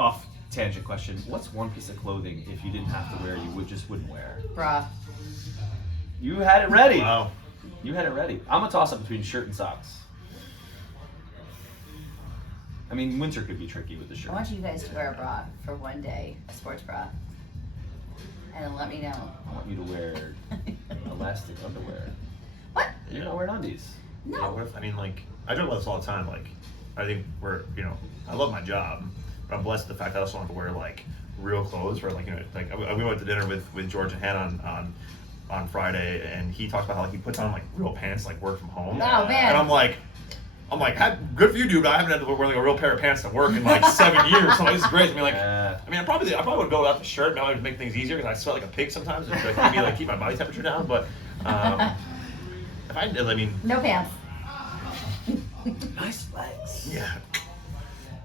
off tangent question. What's one piece of clothing if you didn't have to wear, you wouldn't wear? Bra. You had it ready. Wow. You had it ready. I'm a toss up between shirt and socks. I mean, winter could be tricky with the shirt. I want you guys to wear a bra for one day, a sports bra. And then let me know. I want you to wear elastic underwear. What? You're not wearing undies. No. Yeah, what if, I mean, like, I talk about this all the time. Like, I think I love my job, but I'm blessed with the fact that I also don't have to wear, like, real clothes. Where, like, we went to dinner with George and Hannah on Friday, and he talks about how, like, he puts on, like, real pants, like, work from home. Oh, man. And I'm like, good for you, dude, but I haven't had to wear like a real pair of pants to work in like 7 years. So this is great. I mean, like, I probably would go without the shirt. Now I would make things easier because I sweat like a pig sometimes. It's like maybe like keep my body temperature down. But if I did, I mean, No pants. Nice legs. yeah.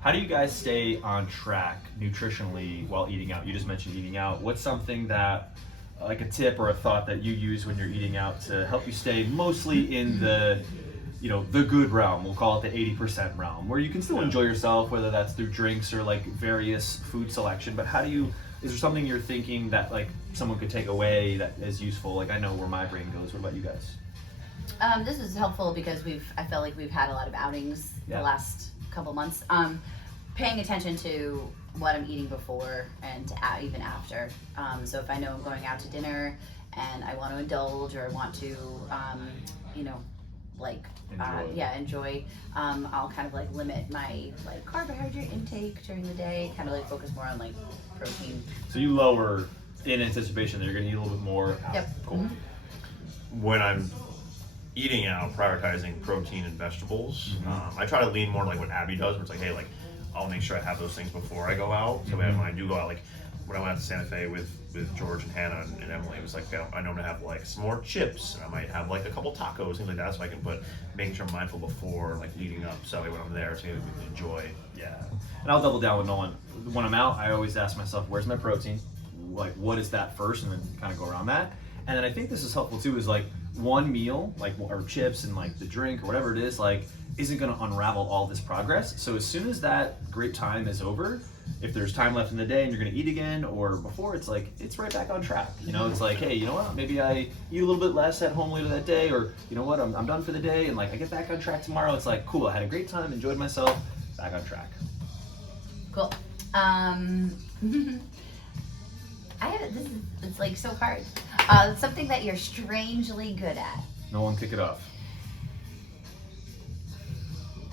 How do you guys stay on track nutritionally while eating out? You just mentioned eating out. What's something that, like a tip or a thought that you use when you're eating out to help you stay mostly in the good realm? We'll call it the 80% realm, where you can still enjoy yourself, whether that's through drinks or like various food selection. But is there something you're thinking that like someone could take away that is useful? Like, I know where my brain goes. What about you guys? This is helpful because I felt like we've had a lot of outings the last couple months. Paying attention to what I'm eating before and even after. So if I know I'm going out to dinner and I want to indulge or I want to, enjoy. I'll kind of like limit my like carbohydrate intake during the day. Kind of like focus more on like protein. So you lower in anticipation that you're going to eat a little bit more out. Yep. Cool. Mm-hmm. When I'm eating out, prioritizing protein and vegetables, I try to lean more like what Abby does, where it's like, hey, like, I'll make sure I have those things before I go out. So when I do go out, like when I went out to Santa Fe with George and Hannah and Emily, it was like, I know I'm gonna have like some more chips, and I might have like a couple tacos, things like that, so I can making sure I'm mindful before, like leading up, so when I'm there, so we can enjoy. Yeah. And I'll double down with Nolan. When I'm out, I always ask myself, where's my protein? Like, what is that first? And then kind of go around that. And then I think this is helpful too, is like one meal, like, or chips and like the drink or whatever it is, like, isn't going to unravel all this progress. So as soon as that great time is over, if there's time left in the day and you're going to eat again or before, it's like, it's right back on track. It's like, hey, you know what? Maybe I eat a little bit less at home later that day, or you know what? I'm done for the day, and like I get back on track tomorrow. It's like, cool, I had a great time, enjoyed myself, back on track. Cool. It's like so hard. Something that you're strangely good at. Nolan, kick it off.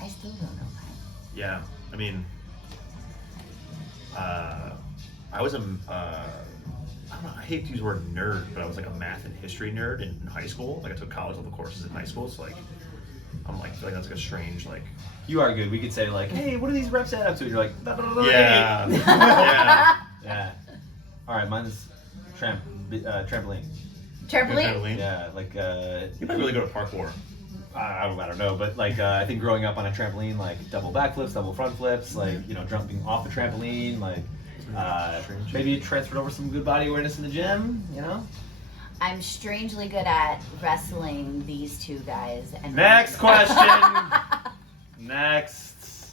I still don't know mine. Yeah, I mean, I was I don't know, I hate to use the word nerd, but I was like a math and history nerd in high school. Like I took college level courses in high school, so like I'm like, I feel like that's like a strange like. You are good. We could say like, hey, what do these reps add up to? And you're like, Yeah, yeah. Yeah. All right, mine's trampoline. Trampoline? Yeah, like You might really go to parkour. I don't know, but like I think growing up on a trampoline, like double backflips, double front flips, like jumping off the trampoline, like maybe transferred over some good body awareness in the gym. I'm strangely good at wrestling these two guys. And Next question. Next.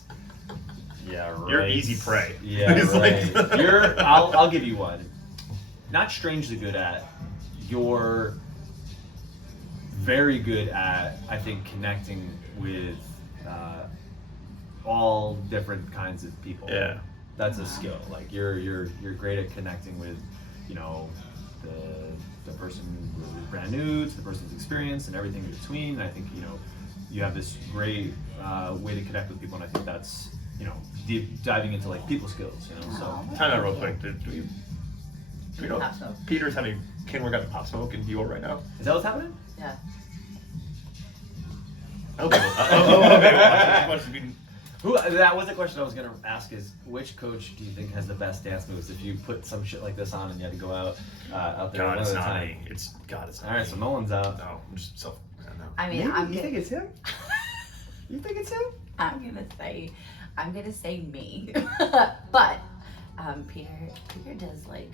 Yeah, right. You're easy prey. Yeah, It's right. like- I'll give you one. Not strangely good at. You're very good at, I think, connecting with all different kinds of people. Yeah. That's a skill. Like you're great at connecting with, the person who's brand new to the person's experience and everything in between. And I think you have this great way to connect with people, and I think that's deep diving into like people skills. So Time out real quick. Do you know Pop Smoke. Peter's can work out the Pop Smoke in Dior right now? is that what's happening? Yeah. Okay. Okay. Well, That was the question I was gonna ask: is which coach do you think has the best dance moves? If you put some shit like this on and you had to go out there God, one it's at a not time. It's God, it's not. All right, so Nolan's out. No, I'm just self. No. I mean, You think it's him? You think it's him? I'm gonna say me. But Peter does like,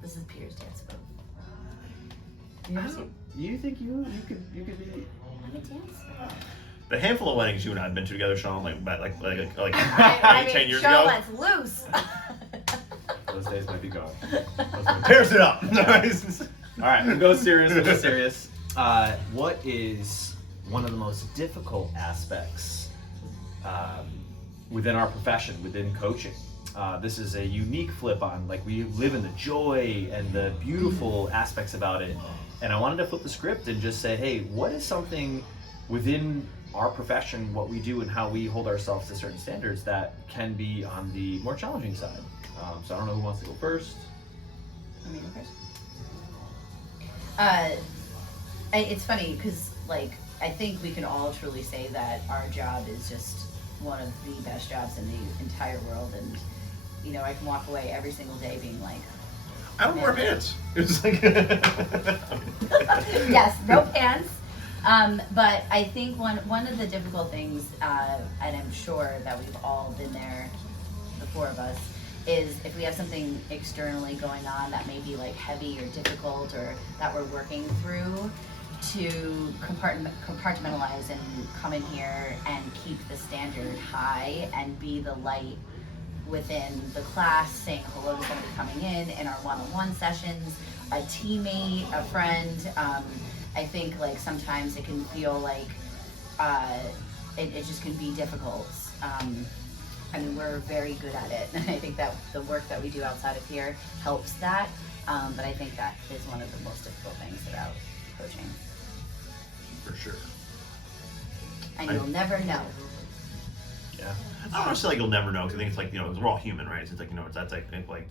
this is Peter's dance move. You think you could be? I'm a dancer. the handful of weddings you and I have been to together, Sean, like I 10 mean, years Sean ago. lets loose. Those days might be gone. Tears it up. All right, we'll go serious. We'll go serious. What is one of the most difficult aspects within our profession, within coaching? This is a unique flip on, like, we live in the joy and the beautiful aspects about it. And I wanted to flip the script and just say, hey, what is something within our profession, what we do and how we hold ourselves to certain standards that can be on the more challenging side? So I don't know who wants to go first. Let me go first. It's funny because, like, I think we can all truly say that our job is just one of the best jobs in the entire world, and you know, I can walk away every single day being like, I don't wear pants. It's like yes, no pants. But I think one of the difficult things, and I'm sure that we've all been there, the four of us, is if we have something externally going on that may be like heavy or difficult or that we're working through, to compartmentalize and come in here and keep the standard high and be the light within the class, saying hello to somebody coming in our one-on-one sessions, a teammate, a friend. I think like sometimes it can feel like it just can be difficult. I mean, we're very good at it, and I think that the work that we do outside of here helps that. But I think that is one of the most difficult things about coaching. for sure. And you'll never know. Yeah. I don't want to say like you'll never know, because I think it's like, you know, we're all human, right? So it's like, you know, that's like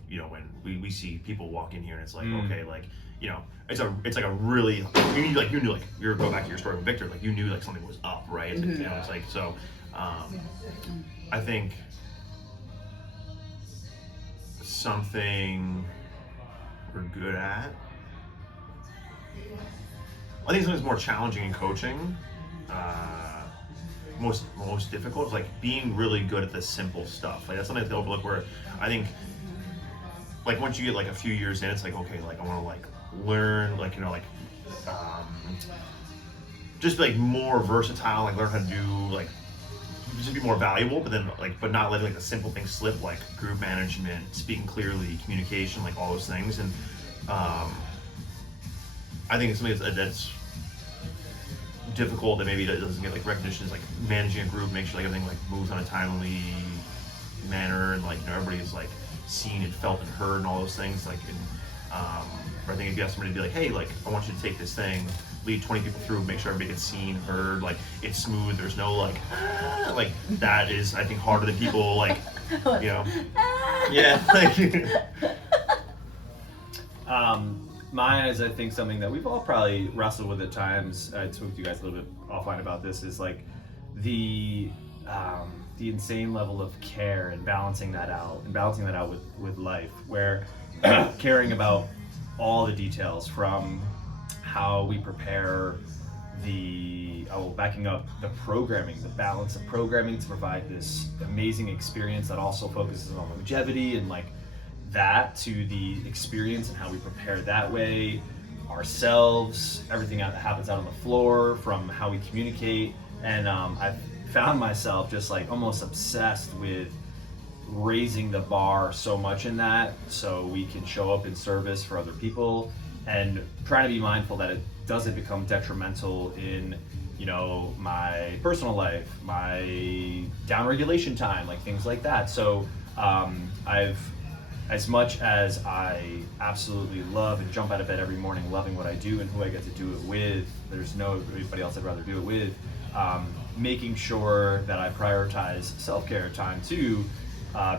you know, when we see people walk in here and it's like, okay, like, you know, it's like a really, you knew like you're go back to your story with Victor, like you knew like something was up, right? It's like, you know, it's like, so I think something we're good at, I think something's more challenging in coaching, most difficult is like being really good at the simple stuff. Like that's something to overlook, where I think like once you get like a few years in, it's like, okay, like I want to like learn, like, you know, like just like more versatile, like learn how to do like just be more valuable, but then like, but not letting like the simple things slip, like group management, speaking clearly, communication, like all those things. And I think it's something that's difficult, that maybe doesn't get like recognition, is like managing a group, make sure like everything like moves on a timely manner, and like, you know, everybody's like seen and felt and heard and all those things. Like, and I think if you have somebody to be like, hey, like I want you to take this thing, lead 20 people through, make sure everybody gets seen, heard, like it's smooth, there's no like that is, I think, harder than people like, you know. Yeah, like mine is, I think, something that we've all probably wrestled with at times. I spoke to you guys a little bit offline about this, is like the insane level of care and balancing that out with life, where caring about all the details, from how we prepare backing up the programming, the balance of programming to provide this amazing experience that also focuses on longevity, and like that, to the experience and how we prepare that way ourselves, everything that happens out on the floor, from how we communicate. And I've found myself just like almost obsessed with raising the bar so much in that, so we can show up in service for other people, and trying to be mindful that it doesn't become detrimental in, you know, my personal life, my down-regulation time, like things like that. So as much as I absolutely love and jump out of bed every morning loving what I do and who I get to do it with, there's nobody else I'd rather do it with, making sure that I prioritize self-care time too,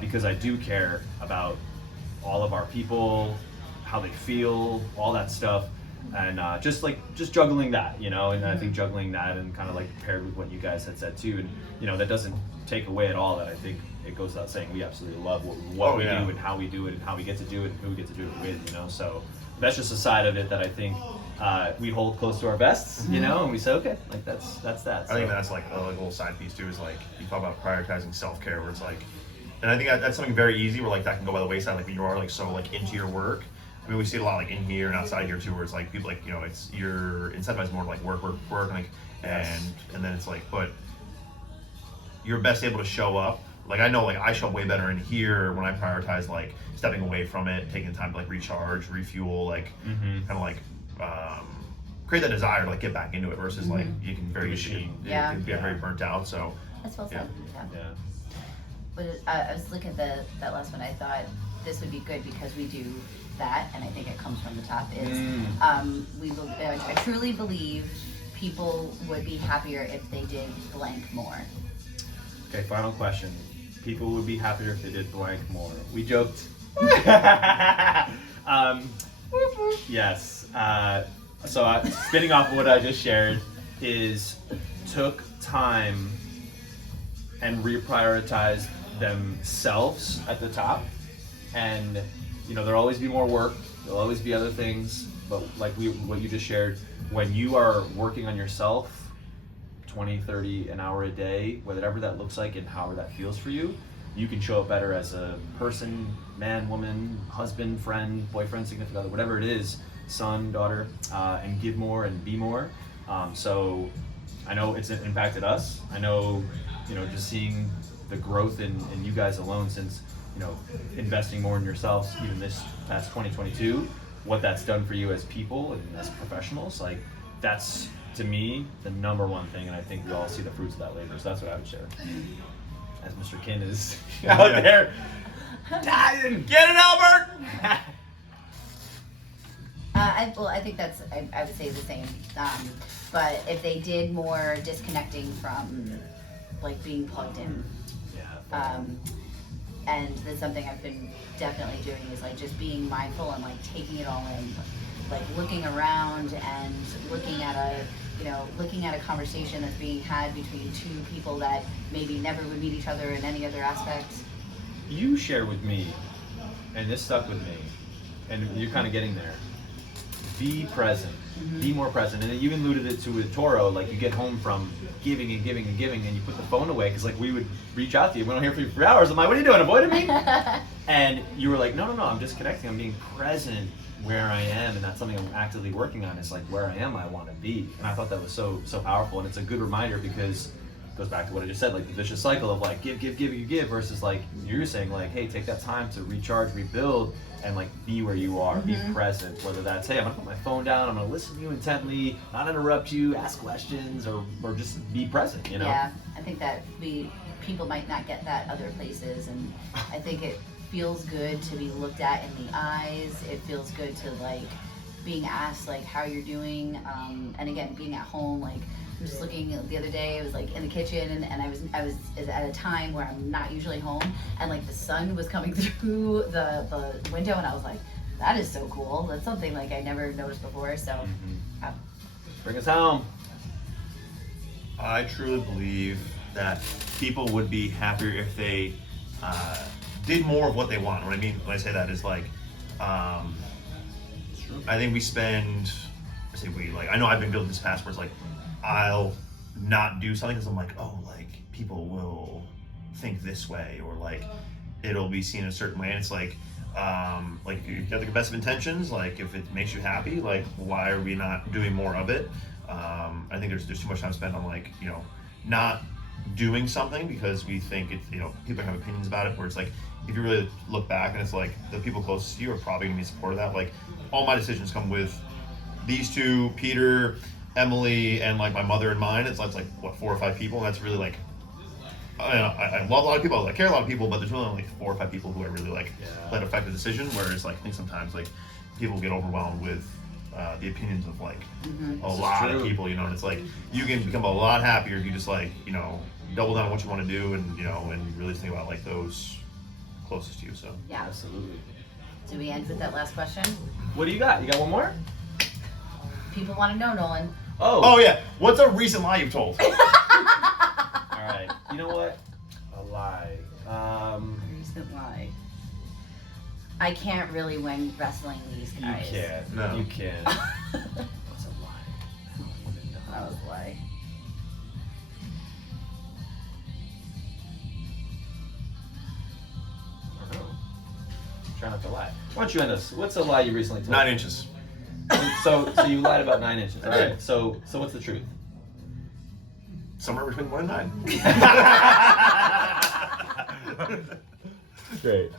because I do care about all of our people, how they feel, all that stuff. And just juggling that, you know, and I think juggling that and kind of like paired with what you guys had said too, and you know, that doesn't take away at all that I think it goes without saying we absolutely love what we do and how we do it and how we get to do it and who we get to do it with, you know. So that's just a side of it that I think we hold close to our vests, you know, and we say, okay, like that's that. So. I think that's like a little side piece too, is like you talk about prioritizing self-care, where it's like, and I think that's something very easy where like that can go by the wayside, like when you are like so like into your work. I mean, we see it a lot like in here and outside here too, where it's like people like, you know, it's you're incentivized more to like work, and like, and then it's like, but you're best able to show up. Like I know, like I show up way better in here when I prioritize like stepping away from it, taking the time to like recharge, refuel, like kind of like create that desire to like get back into it versus like you can very easily get very burnt out. So That's well said. Yeah. Yeah. But I was looking at that last one. I thought this would be good because we do that, and I think it comes from the top. Is I truly believe people would be happier if they did blank more. Okay, final question. People would be happier if they did blank more. We joked. Yes. So spinning off of what I just shared is took time and reprioritized themselves at the top. And there'll always be more work. There'll always be other things. But like what you just shared, when you are working on yourself, 20, 30, an hour a day, whatever that looks like and however that feels for you, you can show up better as a person, man, woman, husband, friend, boyfriend, significant other, whatever it is, son, daughter, and give more and be more. So I know it's impacted us. I know, just seeing the growth in you guys alone since, investing more in yourselves, even this past 2022, what that's done for you as people and as professionals, like that's, to me, the number one thing, and I think we all see the fruits of that labor. So that's what I would share. As Mr. Kin is out there dying. Get it, Albert! I think that's, I would say the same. But if they did more disconnecting from like being plugged in. And that's something I've been definitely doing is like just being mindful and like taking it all in. Like looking around and looking at a conversation that's being had between two people that maybe never would meet each other in any other aspect. You shared with me, and this stuck with me, and you're kind of getting there. Be present. Be more present. And you even alluded it to with Toro, like you get home from giving and giving and giving, and you put the phone away because like we would reach out to you. We don't hear from you for hours. I'm like, what are you doing, avoiding me? And you were like, no, I'm disconnecting. I'm being present where I am, and that's something I'm actively working on. It's like where I am, I want to be. And I thought that was so powerful, and it's a good reminder because it goes back to what I just said, like the vicious cycle of like give versus like you're saying like, hey, take that time to recharge, rebuild, and like be where you are, be present. Whether that's, hey, I'm gonna put my phone down, I'm gonna listen to you intently, not interrupt you, ask questions, or just be present. Yeah, I think that people might not get that other places, and I think it feels good to be looked at in the eyes. It feels good to like being asked like how you're doing, and again being at home. Like I'm just looking the other day, I was like in the kitchen and I was at a time where I'm not usually home, and like the sun was coming through the window, and I was like, that is so cool. That's something like I never noticed before. So bring us home. I truly believe that people would be happier if they did more of what they want. What I mean when I say that is like, I think we spend, I know I've been guilty this past where it's like, I'll not do something because I'm like, oh, like people will think this way, or like it'll be seen a certain way. And it's like if you have the best of intentions, like if it makes you happy, like why are we not doing more of it? I think there's too much time spent on like, not doing something because we think it's, people have opinions about it, where it's like, if you really look back and it's like the people closest to you are probably gonna be supportive of that. Like all my decisions come with these two, Peter, Emily, and like my mother and mine. It's like what, 4 or 5 people, and that's really like, I love a lot of people, I care a lot of people, but there's really only like 4 or 5 people who I really like let affect the decision. Whereas like I think sometimes like people get overwhelmed with the opinions of like a lot of people, and it's like you can become a lot happier if you just like, double down on what you want to do, and and really think about like those closest to you. So yeah, absolutely. Do we end with that last question? What do you got? You got one more? People want to know, Nolan. Oh yeah. What's a recent lie you've told? All right. You know what? A lie. Recent lie. I can't really win wrestling these guys. You can't. No. You can't. What's a lie? I don't even know. That was a lie. I don't know. Try not to lie. Why don't you end us? What's a lie you recently told? 9 inches. So you lied about 9 inches. All right. So what's the truth? somewhere between 1 and 9. Great.